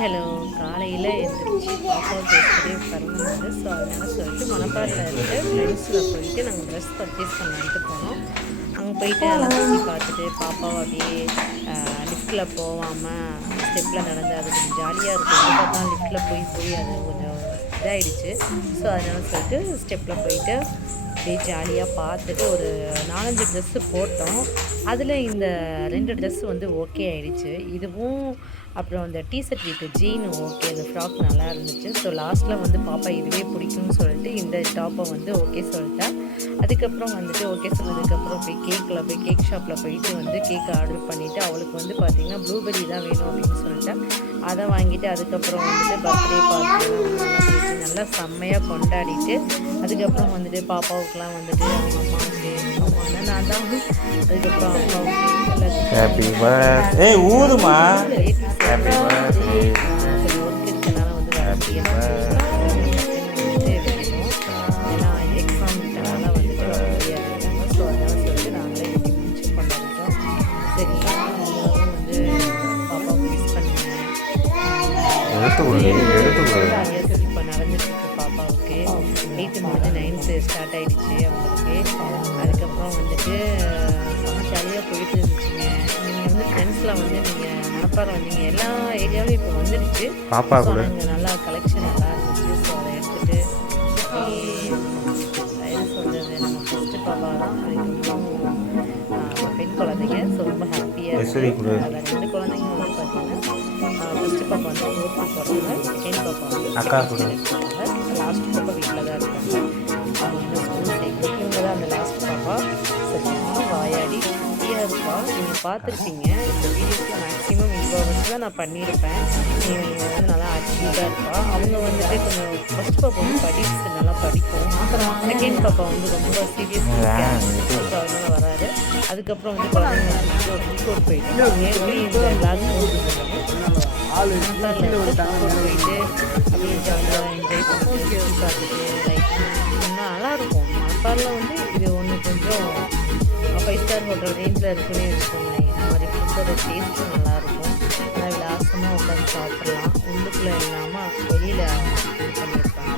Hello காலையில் எழுந்திரிச்சு பாப்பாவுக்கு எஸ்டே பிறந்தநாள். ஸோ அதனால் சொல்லிட்டு மணப்பாறையில் இருக்க ஃப்ரெண்ட்ஸில் போயிட்டு நாங்கள் ட்ரெஸ் பர்ச்சேஸ் பண்ணலான்ட்டு போனோம். அங்கே போயிட்டு எல்லாம் சுற்றி பார்த்துட்டு பாப்பாவை அப்படியே லிஃப்ட்டில் போகாமல் ஸ்டெப்பில் நடந்து அது கொஞ்சம் ஜாலியாக இருக்கும். எங்கே பார்த்தாலும் லிஃப்ட்டில் போய் அது கொஞ்சம் இதாகிடுச்சு. ஸோ அதனால் சொல்லிட்டு ஸ்டெப்பில் போயிட்டு அப்படியே ஜாலியாக பார்த்துட்டு ஒரு 4-5 ட்ரெஸ்ஸு போட்டோம். அதில் இந்த 2 ட்ரெஸ்ஸு வந்து ஓகே ஆகிடுச்சு. இதுவும் அப்புறம் அந்த டீஷர்ட் வித் ஜீனு ஓகே, அந்த ஃப்ராக் நல்லா இருந்துச்சு. ஸோ லாஸ்ட்டில் வந்து பாப்பா இதுவே பிடிக்கும்னு சொல்லிட்டு இந்த டாப்பை வந்து ஓகே சொல்லிட்டேன். அதுக்கப்புறம் வந்துட்டு ஓகே சொன்னதுக்கப்புறம் போய் கேக் ஷாப்பில் போயிட்டு வந்து கேக் ஆர்டர் பண்ணிவிட்டு அவளுக்கு வந்து பார்த்திங்கன்னா ப்ளூபெர்ரி தான் வேணும் அப்படின்னு சொல்லிட்டேன். அதை வாங்கிட்டு அதுக்கப்புறம் வந்துட்டு பர்த்டே பார்ட்டி நல்லா செம்மையாக கொண்டாடிட்டு அதுக்கப்புறம் வந்துட்டு பாப்பாவுக்குலாம் வந்துட்டு அவங்க அம்மாவுக்கு அம்மா நான் தான் அதுக்கப்புறம் அப்பாவுக்கு எல்லாத்துக்கும் ஊதுமா இப்போ நடந்துட்டுருக்கு பாப்பாவுக்கு. 8th முடிஞ்சு 9th ஸ்டார்ட் ஆகிடுச்சு அவங்களுக்கு. அதுக்கப்புறம் வந்துட்டு செம்ம ஜாலியாக போயிட்டு இருந்துச்சுங்க. நீங்கள் வந்து ஃப்ரெண்ட்ஸ்லாம் வந்து நீங்கள் மணப்பாறை வந்தீங்க, எல்லா ஏரியாவிலும் இப்போ வந்துடுச்சு. பாப்பா கூட அங்கே நல்லா கலெக்ஷன் நல்லா இருந்துச்சு. ஸோ அதை எடுத்துகிட்டு என்ன சொல்கிறது, நம்ம ஃபஸ்ட்டு பாப்பா தான். அதுக்கப்புறம் பெண் குழந்தைங்க. ஸோ ரொம்ப ஹாப்பியாக இருக்குது. அதில் 2 குழந்தைங்க வந்து பார்த்திங்கன்னா ஃபஸ்ட்டு பாப்பா வந்து 4th போகிறாங்க, செகண்ட் பாப்பா வந்து அக்கா கூட இருக்காங்க, லாஸ்ட் பாப்பா வீட்டில் தான் இருக்காங்க. அவங்க என்ன ஸ்கூல் சேர்க்கணும். இவங்க தான் அந்த லாஸ்ட் பாப்பா. சரியான வாயாடி குட்டியாக இருப்பா. நீங்கள் பார்த்துருப்பீங்க இந்த வீடியோஸில் மேக்ஸிமம் இவ்வளோ தான் நான் பண்ணியிருப்பேன். நீங்கள் வந்து நல்லா ஆக்டிவாக இருப்பா. அவங்க வந்துட்டு கொஞ்சம் ஃபஸ்ட் பாப்பா வந்து நல்லா படிக்கும். செகண்ட் பாப்பா வந்து ரொம்ப சீரியஸ் அதனால வராது. அதுக்கப்புறம் வந்து குழந்தைங்க ஃபுட் போயிட்டு இந்த கிளாஸ் போயிட்டு அப்படியே ஜாலியாக என்ஜாய் பண்ணிட்டு பார்த்துட்டு லைக் நல்லாயிருக்கும். மணப்பாறையில் வந்து இது ஒன்று கொஞ்சம் 5 ஸ்டார் ஹோட்டல் ரேஞ்சில் இருக்குன்னே வச்சுக்கோங்களேன். இந்த மாதிரி ஃபுட்டோட டேஸ்ட்டும் நல்லாயிருக்கும். நல்லா விலாசமாக உட்காந்து சாப்பிட்லாம். உள்ளுக்குள்ளே இல்லாமல் வெளியில் பண்ணியிருப்பாங்க.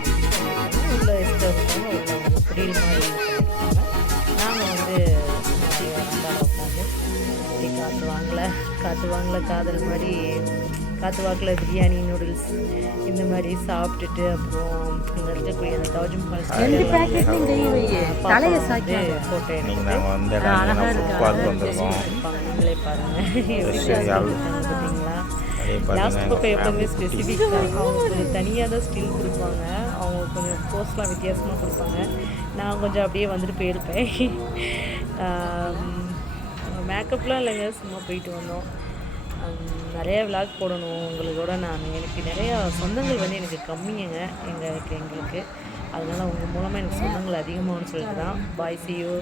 உள்ள எஸ்டாக இருக்காங்க, உள்ள வந்து குடில் மாதிரி பண்ணியிருக்காங்க. நாங்கள் வந்து வந்தாலும் உட்காந்து அப்படி காற்று வாங்கல காதல் மாதிரி காற்று வாக்கில் பிரியாணி நூடுல்ஸ் இந்த மாதிரி சாப்பிட்டுட்டு அப்புறம் இங்கே இருக்கக்கூடிய அந்த தாஜ்மஹால் ஃபோட்டோ எடுத்து அழகாக இருப்பாங்க. நீங்களே பாருங்கள் பார்த்தீங்களா. லாஸ்ட் பக்கம் எப்போவுமே ஸ்பெசிஃபிக் தான். அவங்க கொஞ்சம் தனியாக தான் ஸ்டில் கொடுப்பாங்க. அவங்க கொஞ்சம் போஸ்ட்லாம் வித்தியாசமாக கொடுப்பாங்க. நான் கொஞ்சம் அப்படியே வந்துட்டு போயிருப்பேன். மேக்கப்லாம் இல்லைங்க, சும்மா போயிட்டு வந்தோம். நிறையா விளாக் போடணும் உங்களோட. எனக்கு நிறையா சொந்தங்கள் வந்து எனக்கு கம்மிங்க எங்களுக்கு. அதனால் உங்கள் மூலமாக எனக்கு சொந்தங்கள் அதிகமாகனு சொல்லிட்டு தான். பாய், see you.